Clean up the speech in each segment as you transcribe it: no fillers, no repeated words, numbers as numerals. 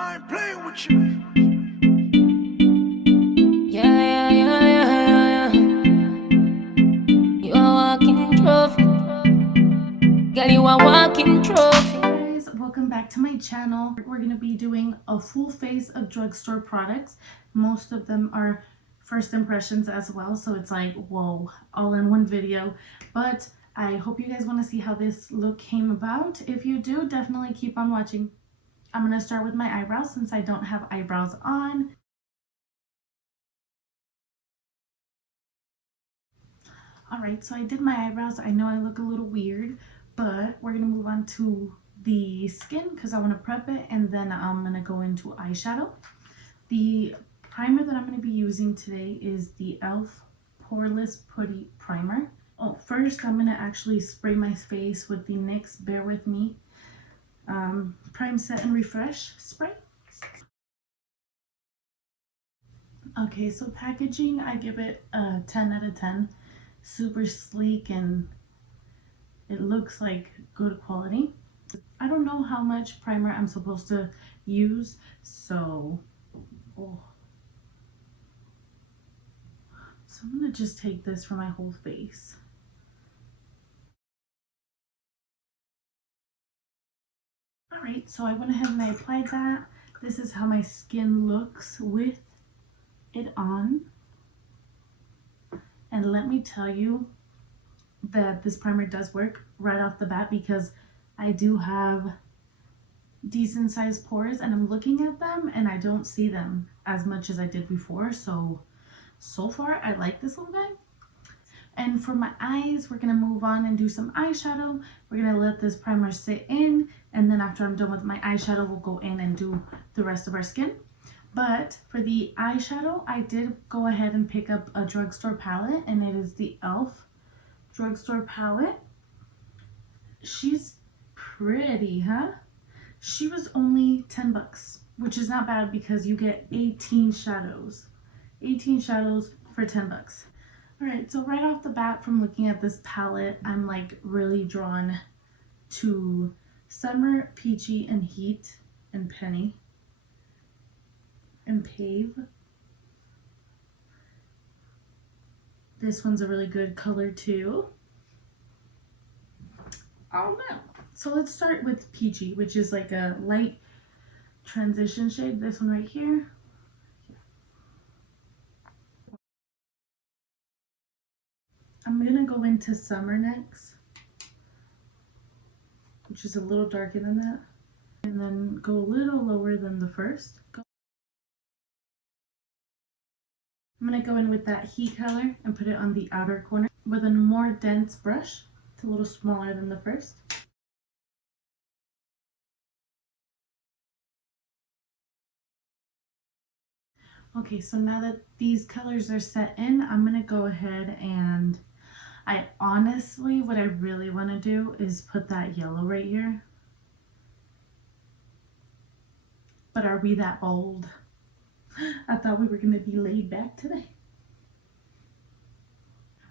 I ain't playing with you. Yeah, yeah, yeah, yeah, yeah. You a walking trophy. Girl, you a walking trophy. Guys, welcome back to my channel. We're going to be doing a full face of drugstore products. Most of them are first impressions as well, so it's like, whoa, all in one video. But I hope you guys want to see how this look came about. If you do, definitely keep on watching. I'm going to start with my eyebrows since I don't have eyebrows on. Alright, so I did my eyebrows. I know I look a little weird, but we're going to move on to the skin because I want to prep it, and then I'm going to go into eyeshadow. The primer that I'm going to be using today is the e.l.f. Poreless Putty Primer. Oh, first I'm going to actually spray my face with the NYX Bear With Me Prime Set and Refresh spray. Okay, so packaging, I give it a 10 out of 10. Super sleek and it looks like good quality. I don't know how much primer I'm supposed to use, so so I'm gonna just take this for my whole face. Alright, so I went ahead and I applied that. This is how my skin looks with it on. And let me tell you that this primer does work right off the bat because I do have decent sized pores and I'm looking at them and I don't see them as much as I did before. So far I like this little guy. And for my eyes, we're going to move on and do some eyeshadow. We're going to let this primer sit in, and then after I'm done with my eyeshadow, we'll go in and do the rest of our skin. But for the eyeshadow, I did go ahead and pick up a drugstore palette, and it is the e.l.f. drugstore palette. She's pretty, huh? She was only 10 bucks, which is not bad because you get 18 shadows. 18 shadows for 10 bucks. Alright, so right off the bat from looking at this palette, I'm like really drawn to Summer, Peachy, and Heat, and Penny, and Pave. This one's a really good color too. I don't know. So let's start with Peachy, which is like a light transition shade. This one right here. I'm gonna go into Summer next, which is a little darker than that, and then go a little lower than the first. I'm gonna go in with that Heat color and put it on the outer corner with a more dense brush. It's a little smaller than the first. Okay, so now that these colors are set in, I'm gonna go ahead and what I really want to do is put that yellow right here. But are we that bold? I thought we were going to be laid back today.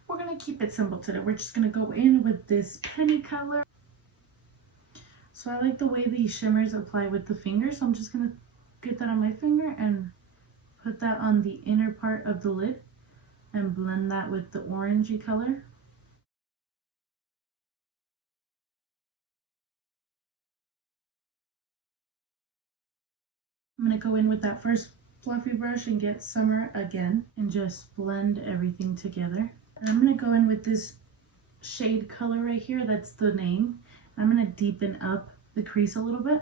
We're going to keep it simple today. We're just going to go in with this Penny color. So I like the way these shimmers apply with the finger, so I'm just going to get that on my finger and put that on the inner part of the lid and blend that with the orangey color. I'm going to go in with that first fluffy brush and get Summer again and just blend everything together. And I'm going to go in with this shade color right here, that's the name. I'm going to deepen up the crease a little bit.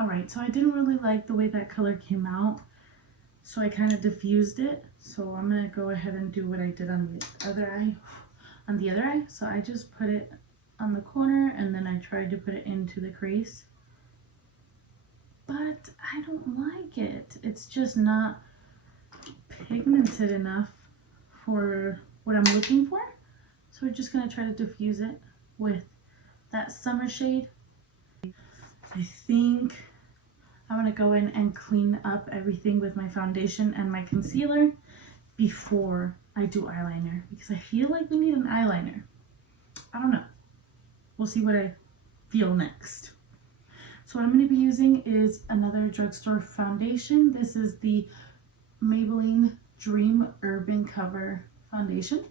Alright, so I didn't really like the way that color came out, so I kind of diffused it. So I'm going to go ahead and do what I did on the other eye. So I just put it on the corner and then I tried to put it into the crease, but I don't like it. It's just not pigmented enough for what I'm looking for. So we're just going to try to diffuse it with that Summer shade. I think I'm going to go in and clean up everything with my foundation and my concealer before I do eyeliner, because I feel like we need an eyeliner. I don't know. we'll see what I feel next. So what I'm going to be using is another drugstore foundation. This is the Maybelline Dream Urban Cover foundation.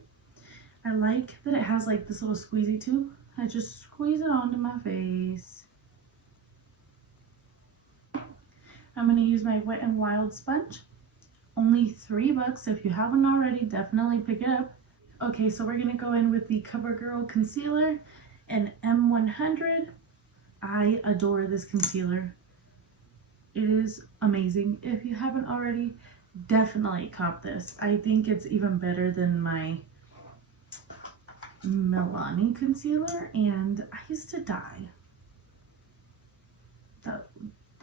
I like that it has like this little squeezy too. I just squeeze it onto my face. I'm going to use my Wet n Wild sponge. Only $3. If you haven't already, definitely pick it up. Okay, so we're going to go in with the CoverGirl concealer and M100. I adore this concealer. It is amazing. If you haven't already, definitely cop this. I think it's even better than my Milani concealer, and I used to die. The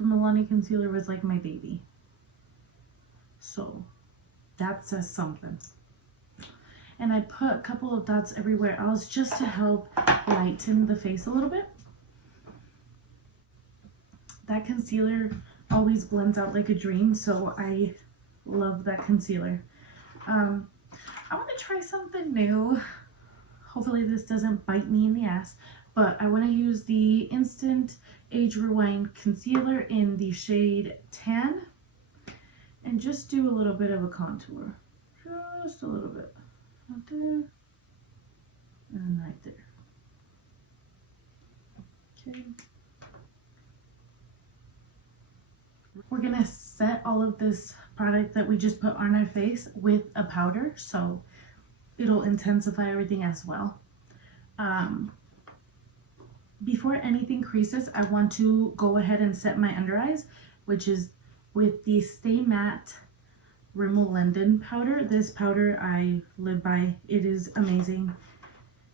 Milani concealer was like my baby. So that says something. And I put a couple of dots everywhere else just to help lighten the face a little bit. That concealer always blends out like a dream, so I love that concealer. I want to try something new. Hopefully this doesn't bite me in the ass, but I want to use the Instant Age Rewind Concealer in the shade Tan and just do a little bit of a contour. Just a little bit. Right there and right there. Okay. We're gonna set all of this product that we just put on our face with a powder, so it'll intensify everything as well. Before anything creases, I want to go ahead and set my under eyes, which is with the Stay Matte Rimmel London powder. This powder I live by. It is amazing.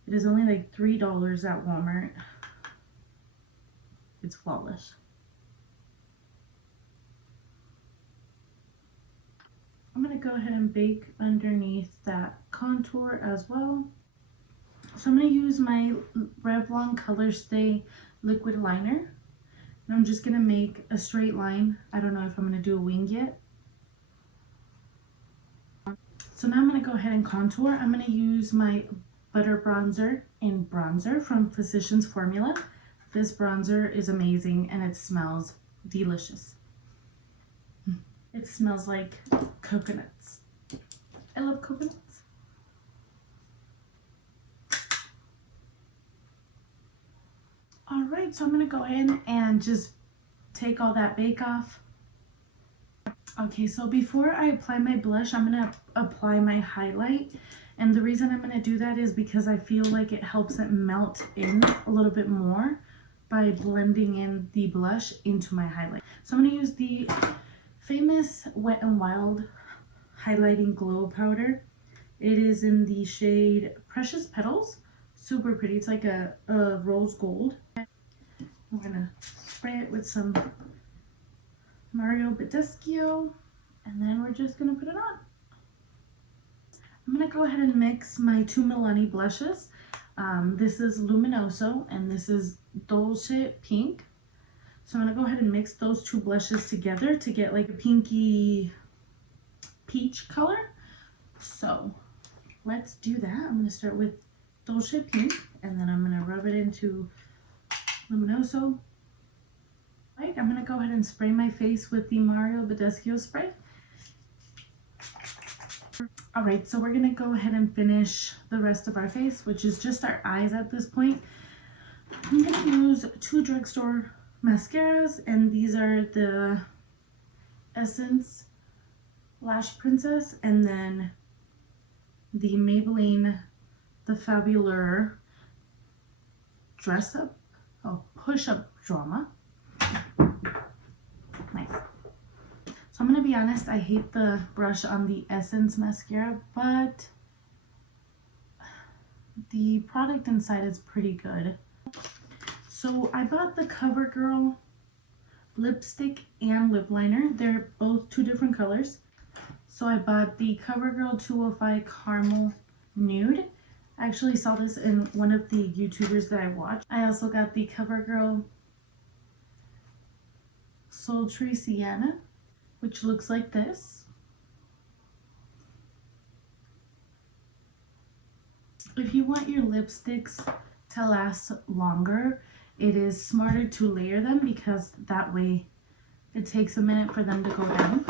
It is only like $3 at Walmart. It's flawless. I'm going to go ahead and bake underneath that contour as well. So I'm going to use my Revlon Colorstay liquid liner. And I'm just going to make a straight line. I don't know if I'm going to do a wing yet. So now I'm going to go ahead and contour. I'm going to use my Butter Bronzer in Bronzer from Physicians Formula. This bronzer is amazing and it smells delicious. It smells like coconuts. I love coconuts. All right, so I'm gonna go in and just take all that bake off. Okay, so before I apply my blush, I'm gonna apply my highlight. And the reason I'm gonna do that is because I feel like it helps it melt in a little bit more by blending in the blush into my highlight. So I'm gonna use the famous Wet n Wild Highlighting Glow Powder. It is in the shade Precious Petals. Super pretty. It's like a rose gold. I'm gonna spray it with some Mario Badescu, and then we're just gonna put it on. I'm gonna go ahead and mix my two Milani blushes. This is Luminoso and this is Dolce Pink. So I'm gonna go ahead and mix those two blushes together to get like a pinky peach color. So let's do that. I'm gonna start with Dolce Pink and then I'm gonna rub it into Luminoso. Right, I'm gonna go ahead and spray my face with the Mario Badescu spray. All right, so we're gonna go ahead and finish the rest of our face, which is just our eyes at this point. I'm gonna use two drugstore mascaras, and these are the Essence Lash Princess and then the Maybelline The Fabulous Push Up Drama. Nice. So I'm gonna be honest, I hate the brush on the Essence mascara, but the product inside is pretty good. So I bought the CoverGirl lipstick and lip liner. They're both two different colors. So I bought the CoverGirl 205 Caramel Nude. I actually saw this in one of the YouTubers that I watched. I also got the CoverGirl Sultry Sienna, which looks like this. If you want your lipsticks to last longer, it is smarter to layer them because that way it takes a minute for them to go down.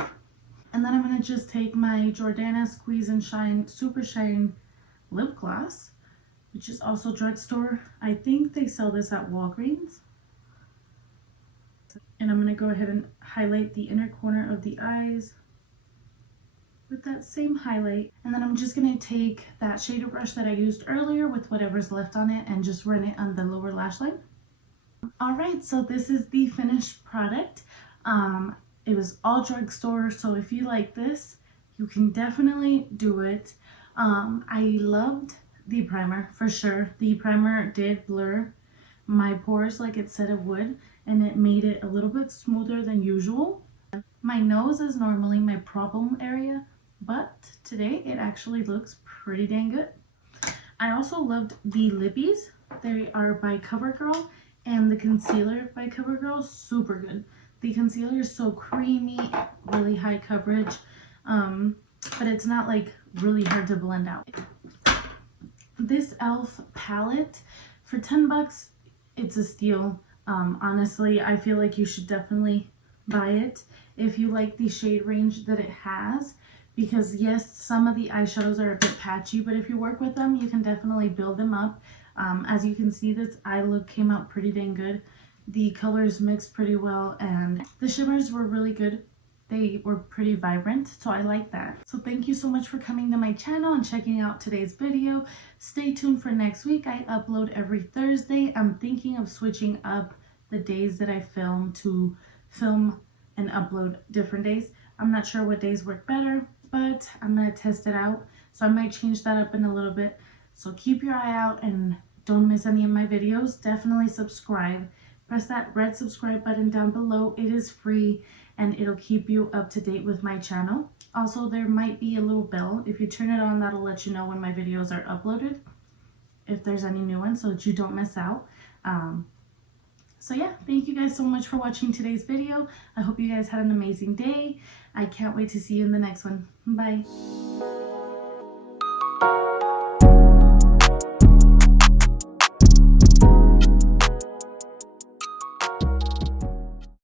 And then I'm going to just take my Jordana Squeeze and Shine Super Shine lip gloss, which is also drugstore. I think they sell this at Walgreens. And I'm going to go ahead and highlight the inner corner of the eyes with that same highlight. And then I'm just going to take that shader brush that I used earlier with whatever's left on it and just run it on the lower lash line. Alright, so this is the finished product. It was all drugstore, so if you like this, you can definitely do it. I loved the primer for sure. The primer did blur my pores like it said it would, and it made it a little bit smoother than usual. My nose is normally my problem area, but today it actually looks pretty dang good. I also loved the lippies. They are by CoverGirl, and the concealer by CoverGirl, super good. The concealer is so creamy, really high coverage, but it's not like really hard to blend out. This e.l.f. palette, for 10 bucks, it's a steal. Honestly, I feel like you should definitely buy it if you like the shade range that it has, because yes, some of the eyeshadows are a bit patchy, but if you work with them, you can definitely build them up. As you can see, this eye look came out pretty dang good. The colors mixed pretty well, and the shimmers were really good. They were pretty vibrant, so I like that. So thank you so much for coming to my channel and checking out today's video. Stay tuned for next week. I upload every Thursday. I'm thinking of switching up the days that I film to film and upload different days. I'm not sure what days work better, but I'm gonna test it out. So I might change that up in a little bit. So keep your eye out and don't miss any of my videos. Definitely subscribe. Press that red subscribe button down below. It is free and it'll keep you up to date with my channel. Also, there might be a little bell. If you turn it on, that'll let you know when my videos are uploaded, if there's any new ones, so that you don't miss out. So yeah, thank you guys so much for watching today's video. I hope you guys had an amazing day. I can't wait to see you in the next one. Bye.